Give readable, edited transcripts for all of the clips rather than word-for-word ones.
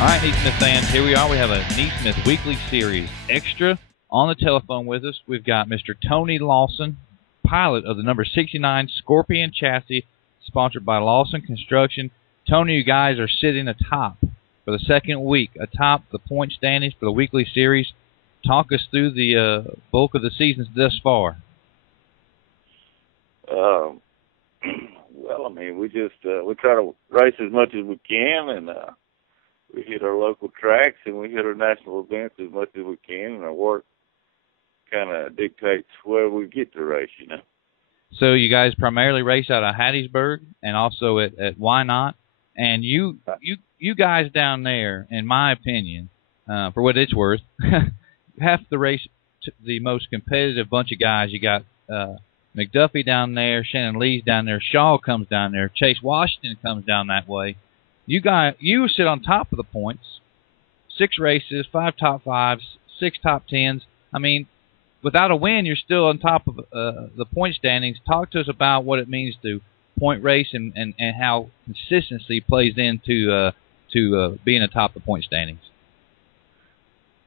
All right, NeSmith fans, here we are. We have a NeSmith Weekly Series Extra. On the telephone with us, we've got Mr. Tony Lawson, pilot of the number 69 Scorpion chassis, sponsored by Lawson Construction. Tony, you guys are sitting atop for the second week, atop the point standings for the Weekly Series. Talk us through the bulk of the seasons thus far. Well, I mean, we just we try to race as much as we can, and we hit our local tracks and we hit our national events as much as we can, and our work kind of dictates where we get to race, you know. So you guys primarily race out of Hattiesburg and also at Why Not? And you guys down there, in my opinion, for what it's worth, have the race the most competitive bunch of guys. You got McDuffie down there, Shannon Lee's down there, Shaw comes down there, Chase Washington comes down that way. You sit on top of the points, 6 races, 5 top 5s, 6 top 10s. I mean, without a win, you're still on top of the point standings. Talk to us about what it means to point race and how consistency plays into being atop the point standings.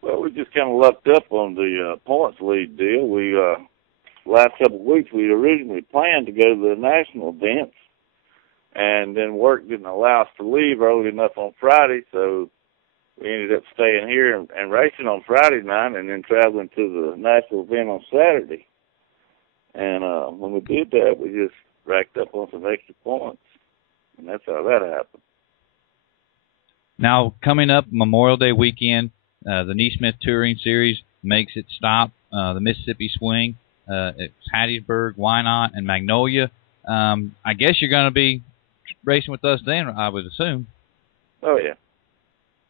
Well, we just kind of lucked up on the points lead deal. We last couple of weeks we originally planned to go to the national events, and then work didn't allow us to leave early enough on Friday, so we ended up staying here and racing on Friday night and then traveling to the national event on Saturday. And when we did that, we just racked up on some extra points, and that's how that happened. Now, coming up Memorial Day weekend, the NeSmith Touring Series makes its stop, the Mississippi Swing. It's Hattiesburg, Why Not, and Magnolia. I guess you're going to be racing with us then, I would assume. Oh, yeah.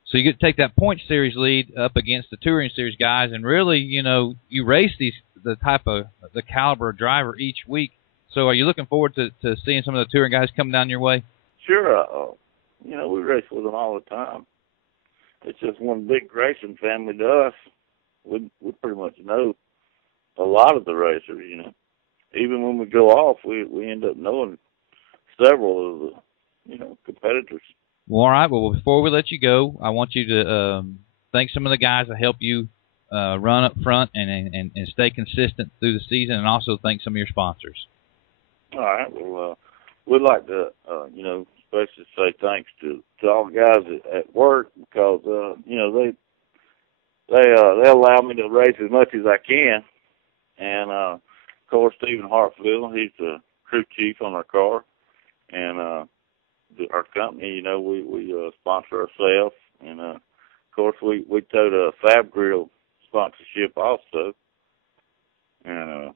So you get to take that point series lead up against the touring series guys, and really, you know, you race the caliber of driver each week. So are you looking forward to seeing some of the touring guys come down your way? Sure. You know, we race with them all the time. It's just one big racing family to us. We pretty much know a lot of the racers, you know. Even when we go off, we end up knowing several of the, you know, competitors. Well, all right. Well, before we let you go, I want you to thank some of the guys that help you run up front and stay consistent through the season, and also thank some of your sponsors. All right. Well, we'd like to, you know, especially say thanks to all the guys at work, because, you know, they allow me to race as much as I can. And, of course, Stephen Hartfield, he's the crew chief on our car. And our company, you know, we sponsor ourselves. And, of course, we took a Fab Grill sponsorship also. And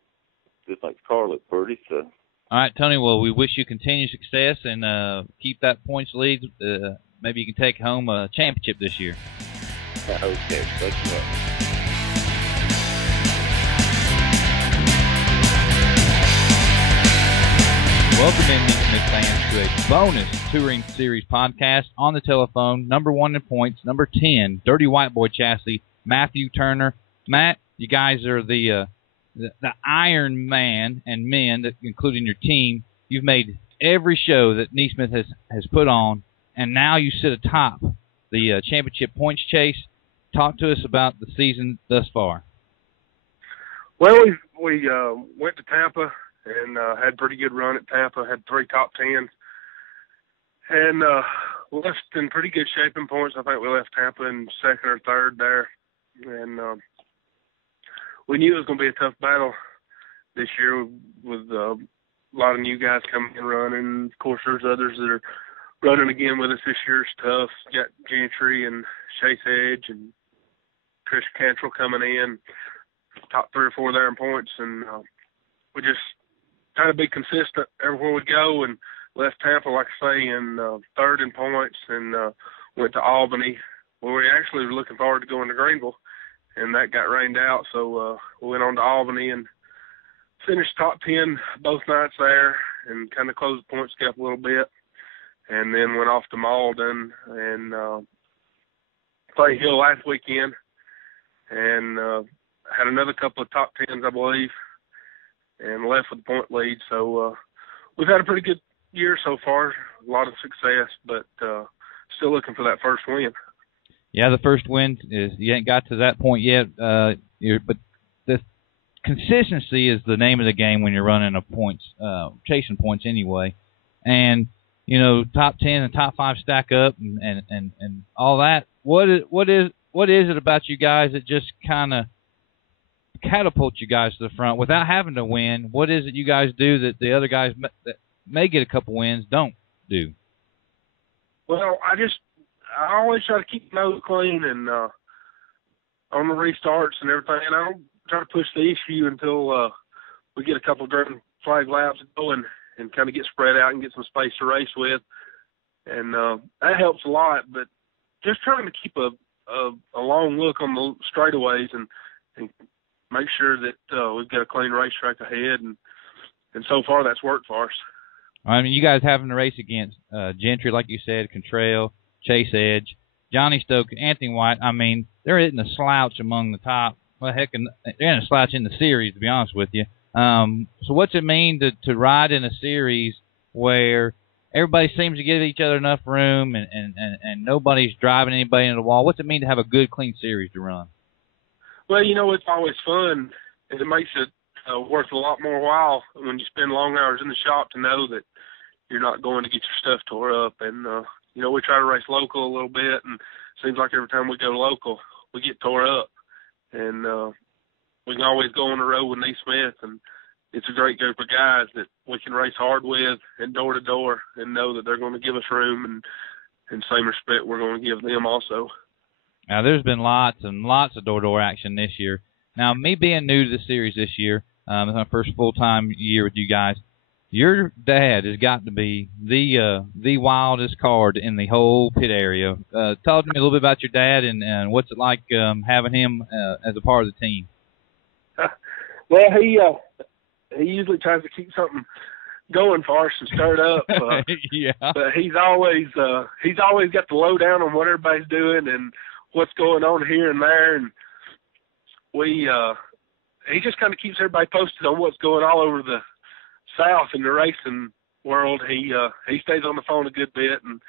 just like the car looked pretty, so. All right, Tony, well, we wish you continued success and keep that points lead. Maybe you can take home a championship this year. Okay, thank you. Welcome in, NeSmith fans, to a bonus Touring Series podcast. On the telephone, number 1 in points, number 10, Dirty White Boy chassis, Matthew Turner. Matt, you guys are the Iron Man and men, including your team. You've made every show that NeSmith has put on, and now you sit atop the championship points chase. Talk to us about the season thus far. Well, we went to Tampa and had a pretty good run at Tampa, had 3 top 10s, and left in pretty good shape in points. I think we left Tampa in 2nd or 3rd there, and we knew it was going to be a tough battle this year with a lot of new guys coming and running. Of course, there's others that are running again with us this year. It's tough. You got Gentry and Chase Edge and Chris Cantrell coming in, top 3 or 4 there in points, and we just try to be consistent everywhere we go, and left Tampa, like I say, in 3rd in points, and went to Albany. Well, we actually were looking forward to going to Greenville, and that got rained out, so we went on to Albany and finished top 10 both nights there and kind of closed the points gap a little bit, and then went off to Malden and played Hill last weekend and had another couple of top 10s, I believe, and left with the point lead. So we've had a pretty good year so far, a lot of success, but still looking for that first win. Yeah, the first win is you ain't got to that point yet. But the consistency is the name of the game when you're running a points, chasing points anyway. And you know, top 10 and top 5 stack up and all that. What is it about you guys that just kind of catapult you guys to the front without having to win? What is it you guys do that the other guys that may get a couple wins don't do? Well, I always try to keep my nose clean and on the restarts and everything. And I don't try to push the issue until we get a couple of green flag laps going and kind of get spread out and get some space to race with. And that helps a lot. But just trying to keep a long look on the straightaways and make sure that we've got a clean racetrack ahead. And so far that's worked for us. I mean, you guys having to race against Gentry, like you said, Contrail, Chase Edge, Johnny Stoke, Anthony White. I mean, they're hitting a slouch among the top. Well, heck, they're in a slouch in the series, to be honest with you. So what's it mean to ride in a series where everybody seems to give each other enough room and nobody's driving anybody into the wall? What's it mean to have a good, clean series to run? Well, you know, it's always fun, and it makes it worth a lot more while when you spend long hours in the shop to know that you're not going to get your stuff tore up. And, you know, we try to race local a little bit, and it seems like every time we go local, we get tore up. And we can always go on the road with NeSmith, and it's a great group of guys that we can race hard with and door to door and know that they're going to give us room and same respect we're going to give them also. Now, there's been lots and lots of door-to-door action this year. Now, me being new to the series this year, it's my first full-time year with you guys. Your dad has got to be the wildest card in the whole pit area. Talk to me a little bit about your dad and what's it like having him as a part of the team. Well, he usually tries to keep something going for us and stir it up. Yeah. But he's always got the lowdown on what everybody's doing and what's going on here and there, and he just kind of keeps everybody posted on what's going all over the South in the racing world. He stays on the phone a good bit, and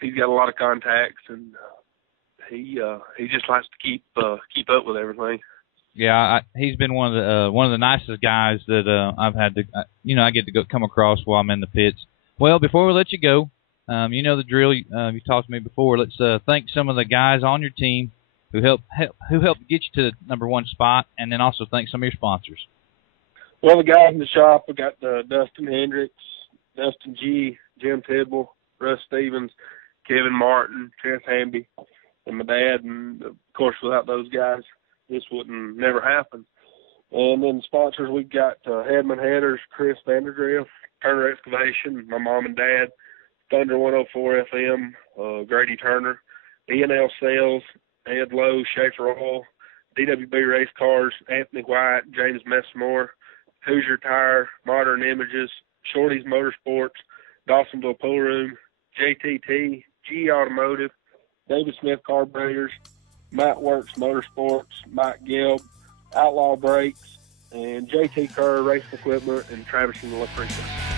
he's got a lot of contacts, and he just likes to keep up with everything. Yeah, he's been one of the nicest guys that I've had to I get to come across while I'm in the pits. Well, before we let you go, you know the drill. You talked to me before. Let's thank some of the guys on your team who helped get you to the number one spot, and then also thank some of your sponsors. Well, the guys in the shop, we got Dustin Hendricks, Dustin G, Jim Tidwell, Russ Stevens, Kevin Martin, Chance Hamby, and my dad. And of course, without those guys, this wouldn't never happen. And then sponsors, we've got Hedman Headers, Chris Vanderdrift, Turner Excavation, my mom and dad, Thunder 104 FM, Grady Turner, E&L Sales, Ed Lowe, Schaefer Oil, DWB Race Cars, Anthony White, James Messmore, Hoosier Tire, Modern Images, Shorty's Motorsports, Dawsonville Pool Room, JTT, G Automotive, David Smith Carburetors, Matt Works Motorsports, Mike Gibb, Outlaw Brakes, and JT Kerr Racing Equipment, and Travis and La Princess.